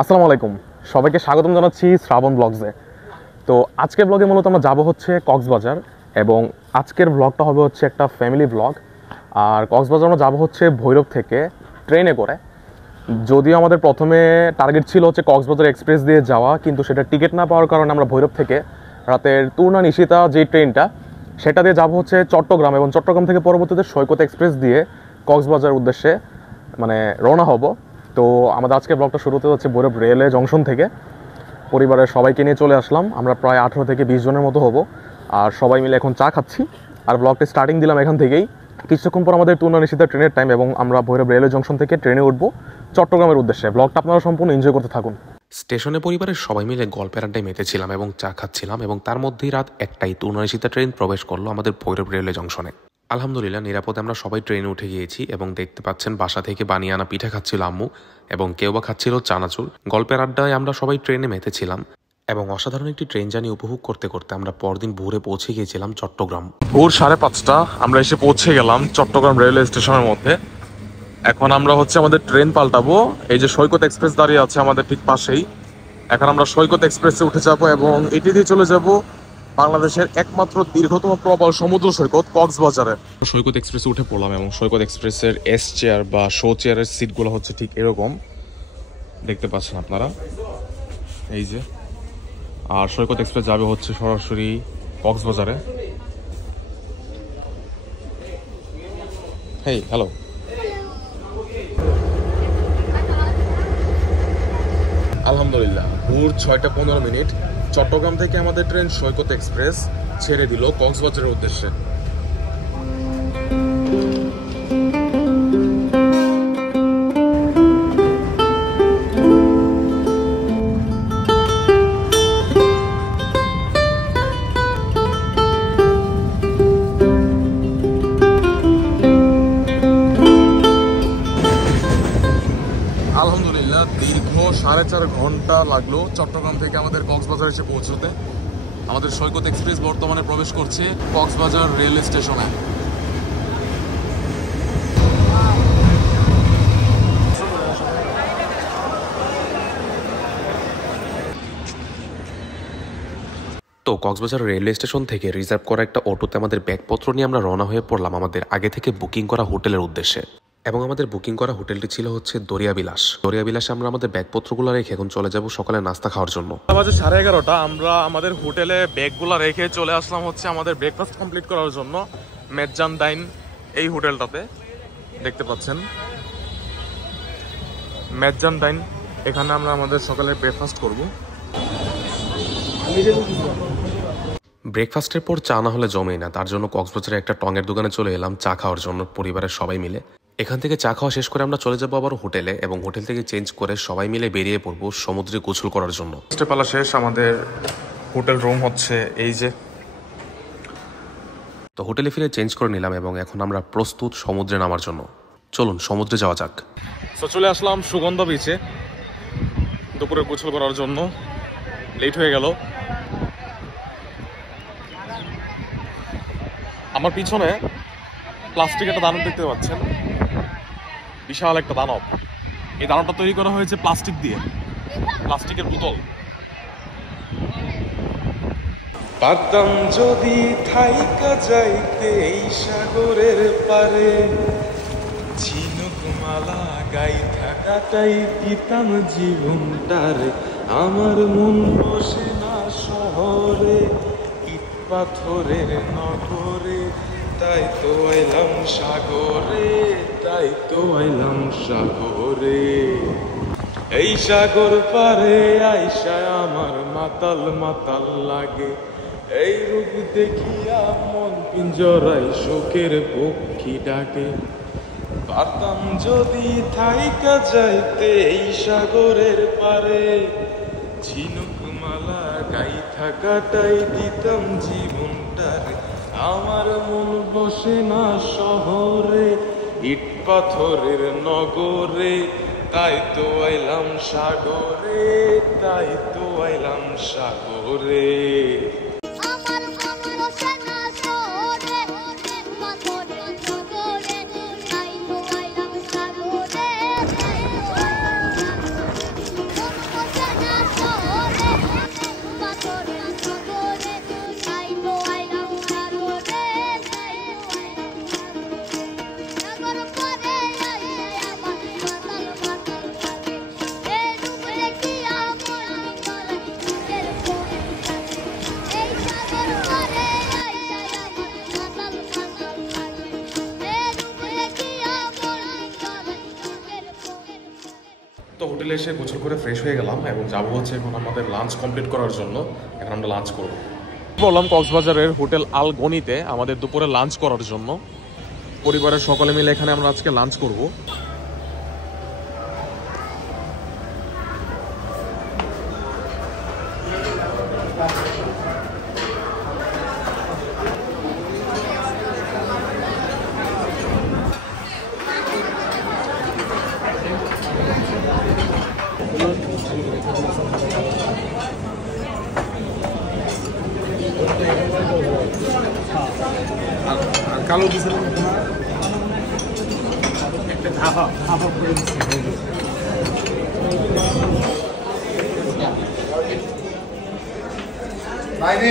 আসসালামু আলাইকুম, সবাইকে স্বাগতম জানাচ্ছি শ্রাবণ ব্লগসে। তো আজকের ব্লগে মূলত আমরা যাব হচ্ছে কক্সবাজার, এবং আজকের ব্লগটা হবে হচ্ছে একটা ফ্যামিলি ব্লগ। আর কক্সবাজার আমরা যাব হচ্ছে ভৈরব থেকে ট্রেনে করে। যদিও আমাদের প্রথমে টার্গেট ছিল হচ্ছে কক্সবাজার এক্সপ্রেস দিয়ে যাওয়া, কিন্তু সেটা টিকিট না পাওয়ার কারণে আমরা ভৈরব থেকে রাতের তুর্না নিশিতা যে ট্রেনটা সেটা দিয়ে যাব হচ্ছে চট্টগ্রাম, এবং চট্টগ্রাম থেকে পরবর্তীতে সৈকত এক্সপ্রেস দিয়ে কক্সবাজার উদ্দেশ্যে রওনা হব। তো আমাদের আজকে ব্লগটা শুরুতে হচ্ছে ভৈরব রেলওয়ে জংশন থেকে। পরিবারের সবাইকে নিয়ে চলে আসলাম, আমরা প্রায় 18 থেকে 20 জনের মতো হব। আর সবাই মিলে এখন চা খাচ্ছি, আর ব্লগটা স্টার্টিং দিলাম এখান থেকেই। কিছুক্ষণ পর আমাদের তুর্না নিশিতা ট্রেনের টাইম, এবং আমরা ভৈরব রেলওয়ে জংশন থেকে ট্রেনে উঠবো চট্টগ্রামের উদ্দেশ্যে। ব্লগটা আপনারা সম্পূর্ণ এনজয় করতে থাকুন। স্টেশনে পরিবারের সবাই মিলে গল্পের আড্ডায় মেতেছিলাম এবং চা খাচ্ছিলাম, এবং তার মধ্যেই রাত 1টায় তুর্না নিশিতা ট্রেন প্রবেশ করলো আমাদের ভৈরব রেলওয়ে জংশনে। আলহামদুলিল্লাহ নিরাপদে আমরা সবাই ট্রেনে উঠে গিয়েছি, এবং দেখতে পাচ্ছেন বাসা থেকে বানিয়ে আনা পিঠা খাচ্ছিল আম্মু, এবং কেউ বা খাচ্ছিল চানাচুর। গল্পের আড্ডায় আমরা সবাই ট্রেনে মেতেছিলাম, এবং অসাধারণ একটি ট্রেন জার্নি উপভোগ করতে করতে আমরা পরদিন ভোরে পৌঁছে গিয়েছিলাম চট্টগ্রাম। ভোর 5:30 আমরা এসে পৌঁছে গেলাম চট্টগ্রাম রেলওয়ে স্টেশনের মধ্যে। এখন আমরা হচ্ছে আমাদের ট্রেন পাল্টাবো। এই যে সৈকত এক্সপ্রেস দাঁড়িয়ে আছে আমাদের ঠিক পাশেই। এখন আমরা সৈকত এক্সপ্রেসে উঠে যাব, এবং এটি দিয়ে চলে যাব বাংলাদেশের একমাত্র দীর্ঘতম প্রবাল সমুদ্র সৈকত কক্সবাজারে। সৈকত এক্সপ্রেসে উঠে পড়লাম, এবং সৈকত এক্সপ্রেসের এস চেয়ার বা শো চেয়ারের সিটগুলো হচ্ছে ঠিক এরকম দেখতে পাচ্ছেন আপনারা, এই যে। আর সৈকত এক্সপ্রেস যাবে হচ্ছে সরাসরি কক্সবাজারে। Hey hello. আলহামদুলিল্লাহ ভোর 6:15 চট্টগ্রাম থেকে আমাদের ট্রেন সৈকত এক্সপ্রেস ছেড়ে দিল কক্সবাজারের উদ্দেশ্যে। আলহামদুলিল্লাহ দীর্ঘ 4.5 ঘন্টা লাগলো চট্টগ্রাম থেকে আমাদের কক্সবাজার এসে পৌঁছতে। আমাদের সৈকত এক্সপ্রেস বর্তমানে প্রবেশ করছে কক্সবাজার রেল স্টেশনে। তো কক্সবাজার রেলওয়ে স্টেশন থেকে রিজার্ভ করা একটা অটোতে আমাদের ব্যাগপত্র নিয়ে আমরা রওনা হয়ে পড়লাম আমাদের আগে থেকে বুকিং করা হোটেলের উদ্দেশ্যে। এবং আমাদের বুকিং করা হোটেলটি ছিল হচ্ছে দরিয়া বিলাসে আমরা আমাদের ব্যাগপত্রগুলো রেখে এখন চলে যাব সকালে নাস্তা খাওয়ার জন্য। বাজে 11:30, আমরা আমাদের হোটেলে ব্যাগগুলো রেখে চলে আসলাম হচ্ছে আমাদের ব্রেকফাস্ট কমপ্লিট করার জন্য মেজান ডাইন এই হোটেলটাতে। দেখতে পাচ্ছেন মেজান ডাইন, এখানে আমরা আমাদের সকালে ব্রেকফাস্ট করব। ব্রেকফাস্টের পর চা না হলে জমেই না, তার জন্য কক্সবাজারে একটা টঙের দোকানে চলে এলাম চা খাওয়ার জন্য পরিবারের সবাই মিলে। এখান থেকে চা খাওয়া শেষ করে আমরা চলে যাবো আবার হোটেলে, এবং হোটেল থেকে চেঞ্জ করে সবাই মিলে বেরিয়ে পড়বো সমুদ্রে গোসল করার জন্য। পালা শেষ, আমাদের হোটেল রুম হচ্ছে এই যে। তো হোটেলে ফিরে চেঞ্জ করে নিলাম, এবং এখন আমরা প্রস্তুত সমুদ্রে নামার জন্য। চলুন সমুদ্রে যাওয়া যাক। তো চলে আসলাম সুগন্ধা বিচে দুপুরে গোসল করার জন্য। লেট হয়ে গেল। আমার পিছনে প্লাস্টিক একটা দানব দেখতে পাচ্ছেন, বিশাল একটা দানব। এই দানবটা তৈরি করা হয়েছে প্লাস্টিক দিয়ে, প্লাস্টিকের বোতল। পারতাম যদি থাইকা যাইতে এই সাগরের পারে, ঝিনুক মালা গাই থাকাটাই দিতাম জীবনটারে। আমার মন বসে না শহরে, ইট পাথরের নগরে, তাই তো আইলাম সাগরে, তাই তো আইলাম সাগরে। এই সাগর পারে আইসা আমার মাতাল মাতাল লাগে, এই রূপ দেখিয়া মন পিঞ্জরাই শোকের পক্ষী ডাকে। পারতাম যদি থাইকা যাইতে এই সাগরের পারে, ঝিনুক মালা গাই থাকাটাই দিতাম জীবনটারে। আমার মন বসে না শহরে, ইট পাথরের নগরে, তাই তো আইলাম সাগরে, তাই তো আইলাম সাগরে। হোটেলে এসে গোসল করে ফ্রেশ হয়ে গেলাম এবং যাবো হচ্ছে এখন আমাদের লাঞ্চ কমপ্লিট করার জন্য। এখন আমরা লাঞ্চ করবো। বললাম কক্সবাজারের হোটেল আল গনিতে আমাদের দুপুরে লাঞ্চ করার জন্য। পরিবারের সকলে মিলে এখানে আমরা আজকে লাঞ্চ করব। কালো দিছিল বাইরে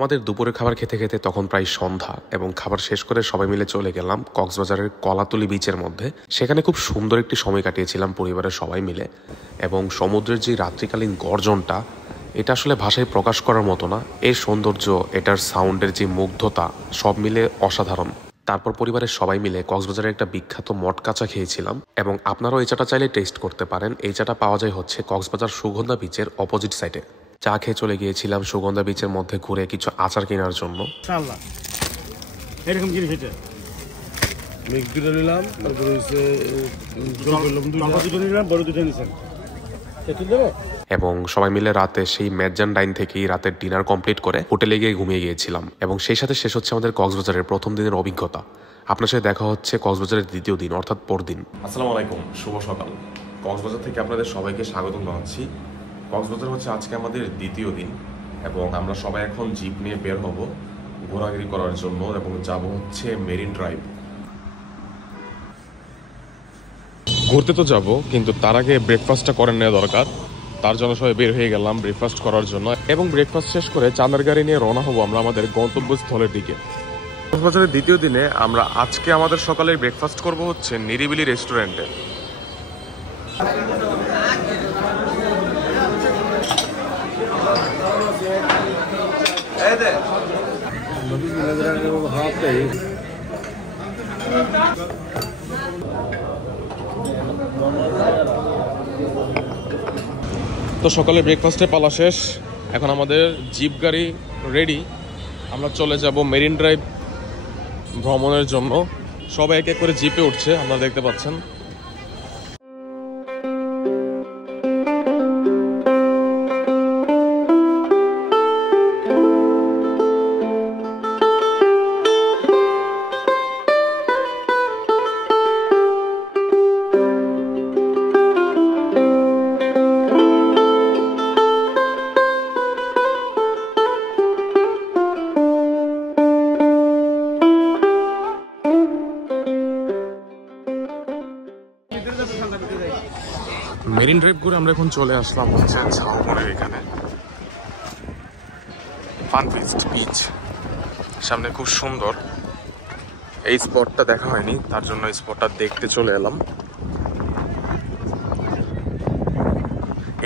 আমাদের দুপুরের খাবার খেতে খেতে তখন প্রায় সন্ধ্যা এবং খাবার শেষ করে সবাই মিলে চলে গেলাম কক্সবাজারের কলাতলি বিচের মধ্যে। সেখানে খুব সুন্দর একটি সময় কাটিয়েছিলাম পরিবারের সবাই মিলে। এবং সমুদ্রের যে রাত্রিকালীন গর্জনটা, এটা আসলে ভাষায় প্রকাশ করার মতো না। এর সৌন্দর্য, এটার সাউন্ডের যে মুগ্ধতা, সব মিলে অসাধারণ। তারপর পরিবারের সবাই মিলে কক্সবাজারের একটা বিখ্যাত মটকা চা খেয়েছিলাম এবং আপনারাও এই চাটা চাইলে টেস্ট করতে পারেন। এই চাটা পাওয়া যায় হচ্ছে কক্সবাজার সুগন্ধা বিচের অপোজিট সাইডে। চা খেয়ে চলে গিয়েছিলাম সুগন্ধা বিচের মধ্যে ঘুরে কিছু আচার কেনার জন্য। এরকম জিনিস এটা মিক্স দুটো নিলাম, তারপরে হচ্ছে দুটো নিলাম, বড় দুটো নিছেন দেবো। এবং সবাই মিলে রাতে সেই ম্যাজান ডাইন থেকেই রাতের ডিনার কমপ্লিট করে হোটেলে গিয়ে ঘুমিয়ে গিয়েছিলাম। এবং সেই সাথে শেষ হচ্ছে আমাদের কক্সবাজারের প্রথম দিনের অভিজ্ঞতা। আপনার সাথে দেখা হচ্ছে কক্সবাজারের দ্বিতীয় দিন, অর্থাৎ পরদিন। আসসালামু আলাইকুম, শুভ সকাল। কক্সবাজার থেকে আপনাদের সবাইকে স্বাগতম জানাচ্ছি। কক্সবাজার হচ্ছে আজকে আমাদের দ্বিতীয় দিন এবং আমরা সবাই এখন জিপ নিয়ে বের হব ঘোরাঘুরি করার জন্য এবং যাব হচ্ছে মেরিন ড্রাইভ। ঘুরতে তো যাব, কিন্তু তার আগে ব্রেকফাস্টটা করে নেওয়া দরকার। তার জন্য সবাই বের হয়ে গেলাম ব্রেকফাস্ট করার জন্য এবং ব্রেকফাস্ট শেষ করে চাঁদার গাড়ি নিয়ে রওনা হব আমরা আমাদের গন্তব্যস্থলের দিকে। কক্সবাজারের দ্বিতীয় দিনে আমরা আজকে আমাদের সকালের ব্রেকফাস্ট করব হচ্ছে নিরিবিলি রেস্টুরেন্টে। তো সকালে ব্রেকফাস্টে পালা শেষ, এখন আমাদের জিপ গাড়ি রেডি। আমরা চলে যাব মেরিন ড্রাইভ ভ্রমণের জন্য। সবাই এক এক করে জিপে উঠছে, আপনারা দেখতে পাচ্ছেন। মেরিন ড্রাইভ করে আমরা এখন চলে আসলাম হচ্ছে ঝাউবনের এখানে ফানফিস্ট বিচ। সামনে খুব সুন্দর এই স্পটটা দেখা হয়নি, তার জন্য এই স্পটটা দেখতে চলে এলাম।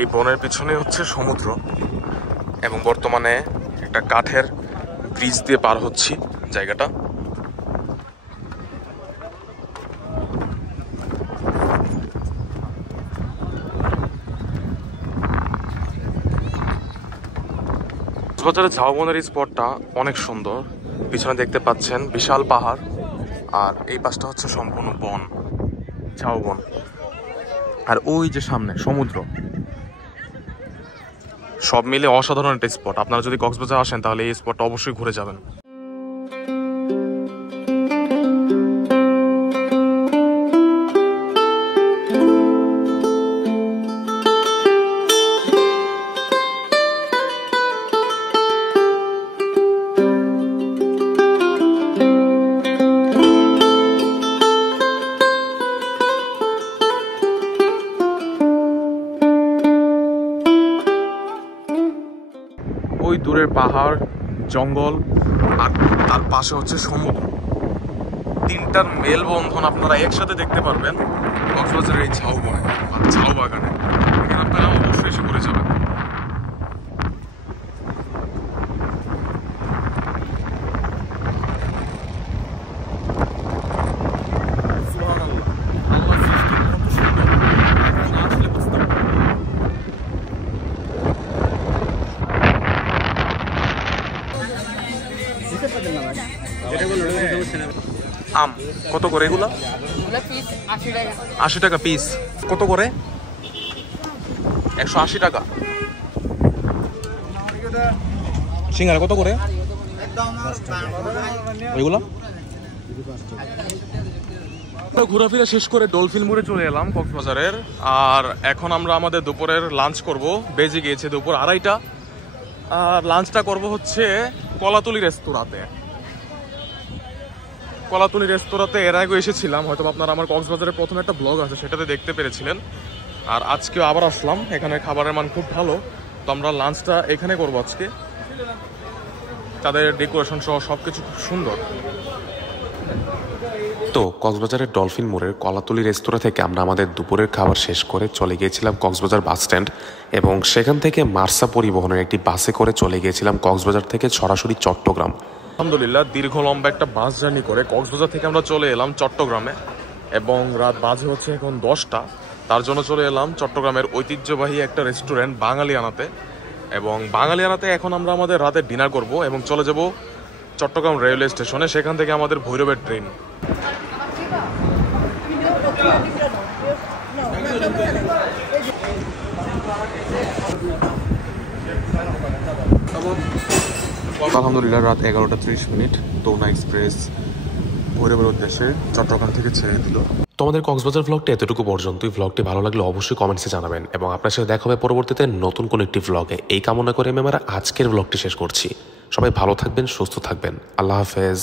এই বনের পিছনে হচ্ছে সমুদ্র এবং বর্তমানে একটা কাঠের ব্রিজ দিয়ে পার হচ্ছি জায়গাটা। কক্সবাজারের ঝাউবনের এই স্পটটা অনেক সুন্দর। পিছনে দেখতে পাচ্ছেন বিশাল পাহাড় আর এই পাশটা হচ্ছে সম্পূর্ণ বন, ঝাউবন। আর ওই যে সামনে সমুদ্র, সব মিলে অসাধারণ একটা স্পট। আপনারা যদি কক্সবাজার আসেন তাহলে এই স্পটটা অবশ্যই ঘুরে যাবেন। ওই দূরের পাহাড়, জঙ্গল আর তার পাশে হচ্ছে সমুদ্র। তিনটার মেলবন্ধন আপনারা একসাথে দেখতে পারবেন কক্সবাজারের এই ঝাউ বনে বা ঝাউ বাগানে। এখানে আপনারা অবশ্যই এসে ঘুরে যাবেন। আম কত করে এগুলা? 80 টাকা পিস। কত করে? 180 টাকা। সিঙ্গারা কত করে ওইগুলা? ঘোরাফেরা শেষ করে ডলফিন মোড়ে চলে এলাম কক্সবাজারের। আর এখন আমরা আমাদের দুপুরের লাঞ্চ করব। বেজে গিয়েছে দুপুর 2:30। আর লাঞ্চটা করব হচ্ছে কলাতলি রেস্তোরাঁতে। কলাতলি রেস্তোরাঁতে এর আগে এসেছিলাম, হয়তো আপনারা আমার কক্সবাজারের প্রথম একটা ব্লগ আছে সেটাতে দেখতে পেরেছিলেন। আর আজকেও আবার আসলাম, এখানে খাবারের মান খুব ভালো। তো আমরা লাঞ্চটা এখানে করবো আজকে। তাদের ডেকোরেশন সহ সবকিছু খুব সুন্দর। তো কক্সবাজারের ডলফিন মোড়ের কলাতলি রেস্তোরাঁ থেকে আমরা আমাদের দুপুরের খাবার শেষ করে চলে গিয়েছিলাম কক্সবাজার বাস স্ট্যান্ড, এবং সেখান থেকে মার্সা পরিবহনের একটি বাসে করে চলে গিয়েছিলাম কক্সবাজার থেকে সরাসরি চট্টগ্রাম। আলহামদুলিল্লাহ দীর্ঘ লম্বা একটা বাস জার্নি করে কক্সবাজার থেকে আমরা চলে এলাম চট্টগ্রামে, এবং রাত বাজে হচ্ছে এখন 10টা। তার জন্য চলে এলাম চট্টগ্রামের ঐতিহ্যবাহী একটা রেস্টুরেন্ট বাঙালিয়ানাতে। এবং বাঙালিয়ানাতে এখন আমরা আমাদের রাতে ডিনার করব এবং চলে যাব চট্টগ্রাম রেলওয়ে স্টেশনে। সেখান থেকে আমাদের ভৈরবের ট্রেন। আলহামদুলিল্লাহ রাত 11:30। দোনা এক্সপ্রেস ভৈরবের উদ্দেশ্যে চট্টগ্রাম থেকে ছেড়ে দিল। তোমাদের কক্সবাজার ভ্লগটি এতটুকু পর্যন্তই। ভ্লগটি ভালো লাগলে অবশ্যই কমেন্টসে জানাবেন, এবং আপনার সাথে দেখা হবে পরবর্তীতে নতুন কোন একটি ভ্লগে। এই কামনা করে আমি আমার আজকের ভ্লগটি শেষ করছি। সবাই ভালো থাকবেন, সুস্থ থাকবেন। আল্লাহ হাফেজ।